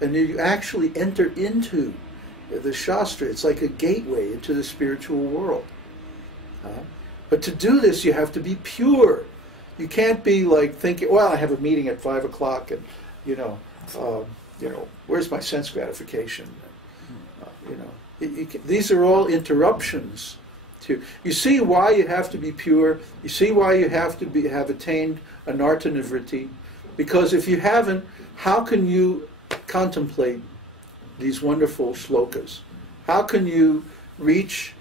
And you actually enter into the Shastra. It's like a gateway into the spiritual world. But to do this, you have to be pure. You can't be like thinking, well, I have a meeting at 5 o'clock, and where's my sense gratification? These are all interruptions. You see why you have to be pure. You see why you have to have attained anartha nivritti. Because if you haven't, how can you contemplate these wonderful shlokas? How can you reach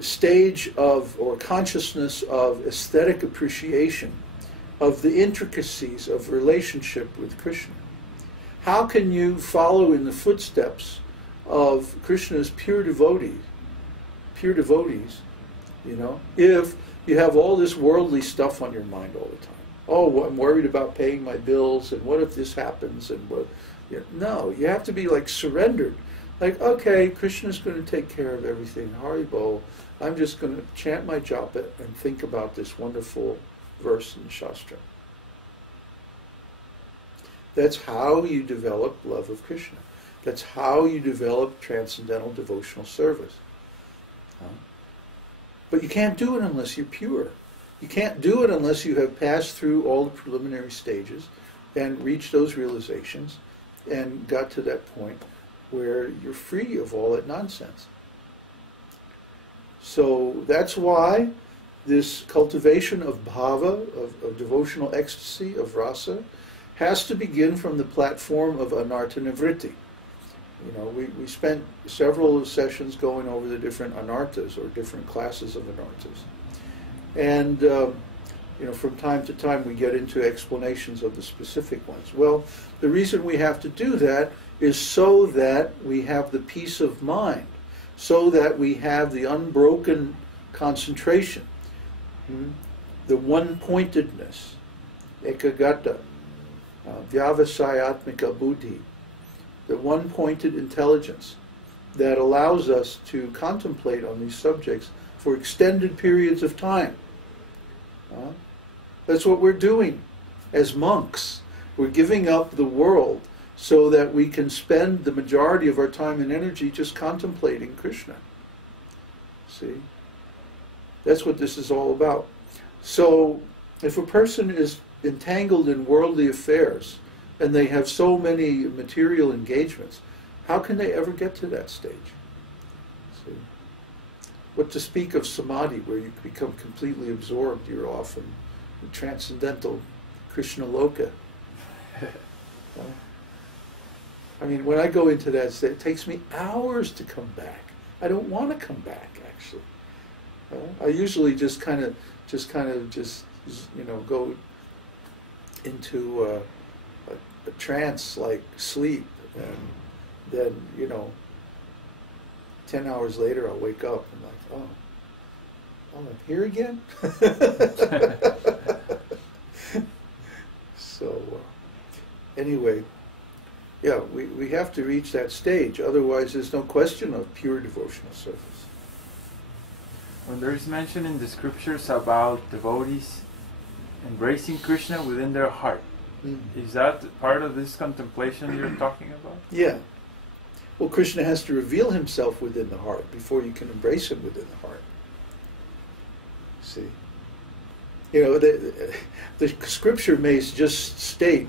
stage of, or consciousness of, aesthetic appreciation of the intricacies of relationship with Krishna? How can you follow in the footsteps of Krishna's pure devotees, if you have all this worldly stuff on your mind all the time? Oh, I'm worried about paying my bills, and what if this happens, and what? No, you have to be like surrendered. Like, okay, Krishna's going to take care of everything. Haribol, I'm just going to chant my japa and think about this wonderful verse in the Shastra. That's how you develop love of Krishna. That's how you develop transcendental devotional service. But you can't do it unless you're pure. You can't do it unless you have passed through all the preliminary stages and reached those realizations and got to that point where you're free of all that nonsense. So that's why this cultivation of bhava, of devotional ecstasy, of rasa, has to begin from the platform of anartha nivritti. We spent several sessions going over the different anarthas, or different classes of anarthas. And, from time to time we get into explanations of the specific ones. Well, the reason we have to do that is so that we have the peace of mind, so that we have the unbroken concentration, the one-pointedness, ekagata, vyavasayatmika-buddhi, the one-pointed intelligence that allows us to contemplate on these subjects for extended periods of time. That's what we're doing as monks. We're giving up the world so that we can spend the majority of our time and energy just contemplating Krishna. See? That's what this is all about. So, if a person is entangled in worldly affairs, and they have so many material engagements, how can they ever get to that stage? See? What to speak of samadhi, where you become completely absorbed, you're off in the transcendental Krishna loka. When I go into that state, it takes me hours to come back. I don't want to come back, actually. I usually just kind of go into a trance, like sleep, and then 10 hours later I'll wake up and like, I'm here again. So anyway, yeah, we have to reach that stage, otherwise there's no question of pure devotional service. When there is mention in the scriptures about devotees embracing Krishna within their heart, is that part of this contemplation you're talking about? Yeah. Well, Krishna has to reveal himself within the heart before you can embrace him within the heart. See? The scripture may just state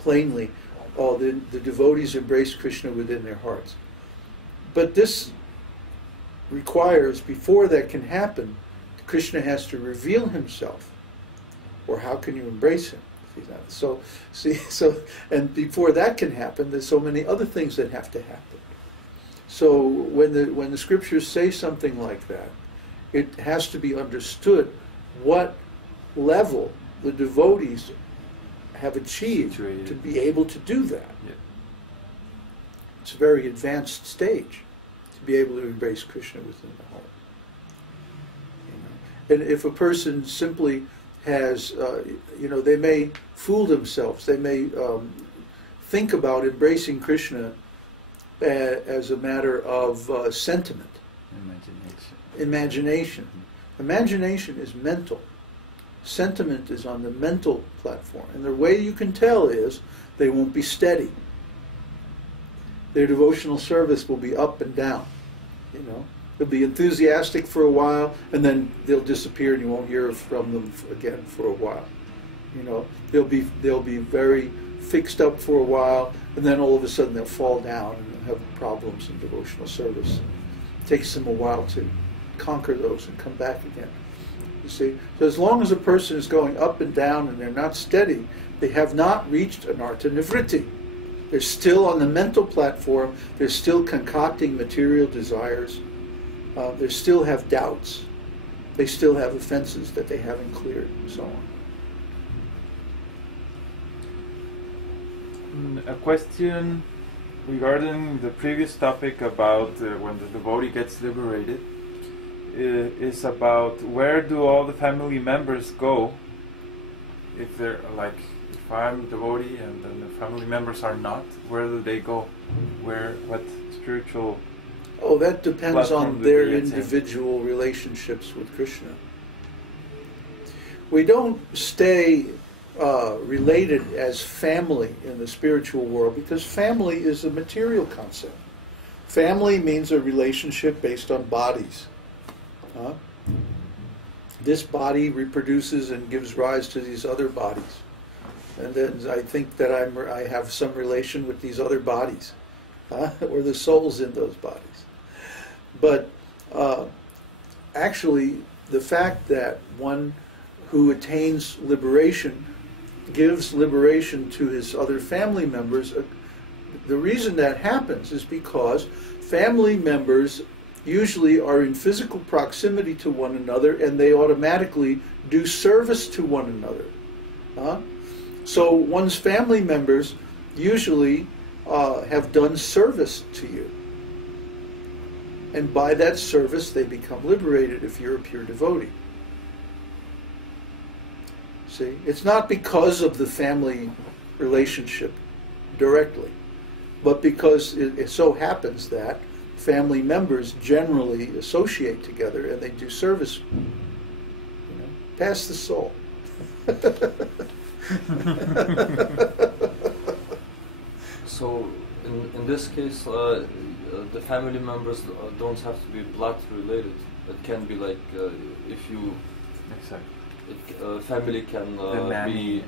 plainly, the devotees embrace Krishna within their hearts. But this requires, before that can happen, Krishna has to reveal himself. Or how can you embrace him? So, and before that can happen, there's so many other things that have to happen. So when the scriptures say something like that, it has to be understood what level the devotees have achieved to be able to do that. Yeah. It's a very advanced stage to be able to embrace Krishna within the heart. And if a person simply has, they may fool themselves. They may think about embracing Krishna as a matter of sentiment. Imagination. Imagination is mental. sentiment is on the mental platform. And the way you can tell is they won't be steady. Their devotional service will be up and down. You know, they'll be enthusiastic for a while, and then they'll disappear, and you won't hear from them again for a while. You know, they'll be very fixed up for a while, and then all of a sudden they'll fall down and they'll have problems in devotional service. It takes them a while to conquer those and come back again. You see, so as long as a person is going up and down and they're not steady, they have not reached anartha nivritti. They're still on the mental platform. They're still concocting material desires. They still have doubts. They still have offenses that they haven't cleared, and so on. A question regarding the previous topic about when the devotee gets liberated is about where do all the family members go if they're like, if I'm a devotee and then the family members are not, where do they go? What spiritual... Oh, that depends on their individual relationships with Krishna. We don't stay related as family in the spiritual world because family is a material concept. Family means a relationship based on bodies. This body reproduces and gives rise to these other bodies. And then I think that I have some relation with these other bodies, or the souls in those bodies. But actually, the fact that one who attains liberation gives liberation to his other family members, the reason that happens is because family members usually are in physical proximity to one another and they automatically do service to one another. So one's family members usually have done service to you. And by that service they become liberated if you're a pure devotee. See, it's not because of the family relationship directly, but because it so happens that family members generally associate together and they do service. You know, pass the soul. So, in this case, the family members don't have to be blood related. It can be like if you. Exactly. Family can be,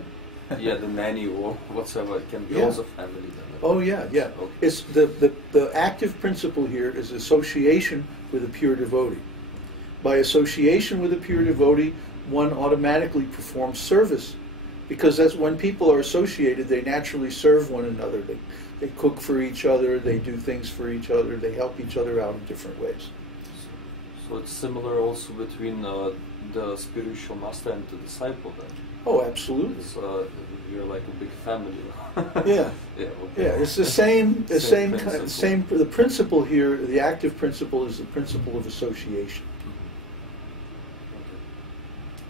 the nanny or whatsoever. It can be also family. Then. Oh yeah. Okay. It's the active principle here is association with a pure devotee. By association with a pure devotee, one automatically performs service, because that's when people are associated. They naturally serve one another. They cook for each other. They do things for each other. They help each other out in different ways. So it's similar also between the spiritual master and the disciple then? Oh, absolutely. You're like a big family. Yeah. Okay. Yeah, it's the same. The principle here, the active principle, is the principle of association.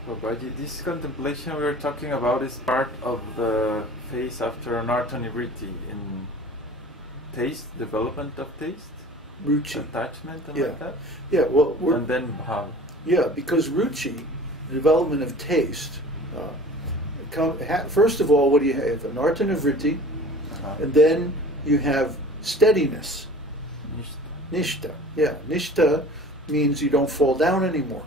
Okay. Well, this contemplation we are talking about is part of the phase after anartha nivritti in taste, development of taste. Ruchi. Attachment and like that? Yeah, well, and then bhava. Yeah, because ruchi, the development of taste, first of all, what do you have? Anartha nivritti, and then you have steadiness. Nishta. Yeah, nishta means you don't fall down anymore.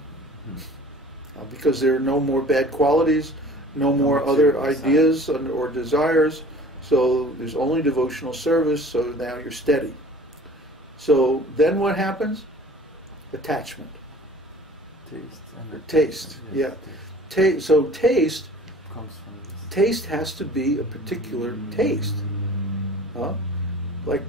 Because there are no more bad qualities, no more other ideas or desires, so there's only devotional service, so now you're steady. So then what happens? Attachment. Taste. So taste comes from this. Taste has to be a particular taste. Like,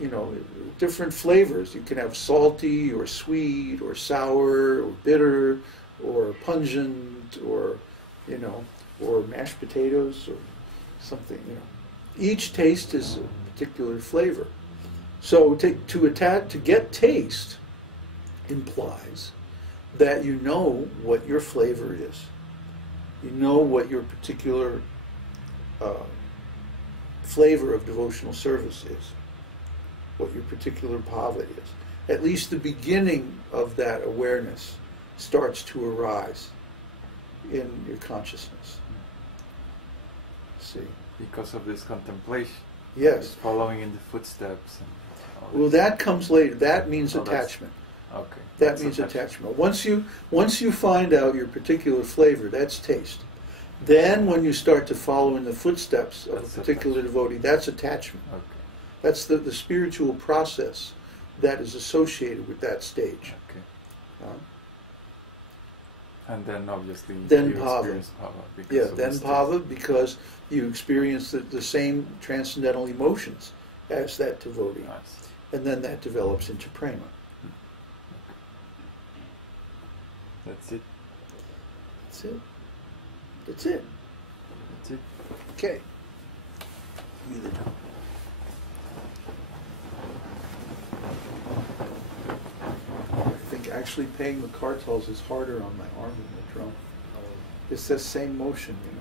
you know, different flavors. You can have salty or sweet or sour or bitter or pungent or, you know, or mashed potatoes or something, you know. Each taste is a particular flavor. So to get taste implies that you know what your flavor is. You know what your particular flavor of devotional service is, what your particular bhava is. At least the beginning of that awareness starts to arise. in your consciousness. See? Because of this contemplation. Yes. It's following in the footsteps. And all Well, this. that comes later. That means Oh, that's- attachment. Okay. That That's means attachment. attachment. Once you find out your particular flavor, that's taste. Then when you start to follow in the footsteps of That's a particular devotee, that's attachment. Okay. That's the spiritual process that is associated with that stage. Okay. Huh? And then obviously Then you bhava. experience bhava. Because Yeah, of then this bhava, because you experience the same transcendental emotions as that devotee. Nice. And then that develops into prema. That's it. That's it. That's it. That's it. Okay. Either. I think actually paying the kartals is harder on my arm than the drum. It's the same motion, you know.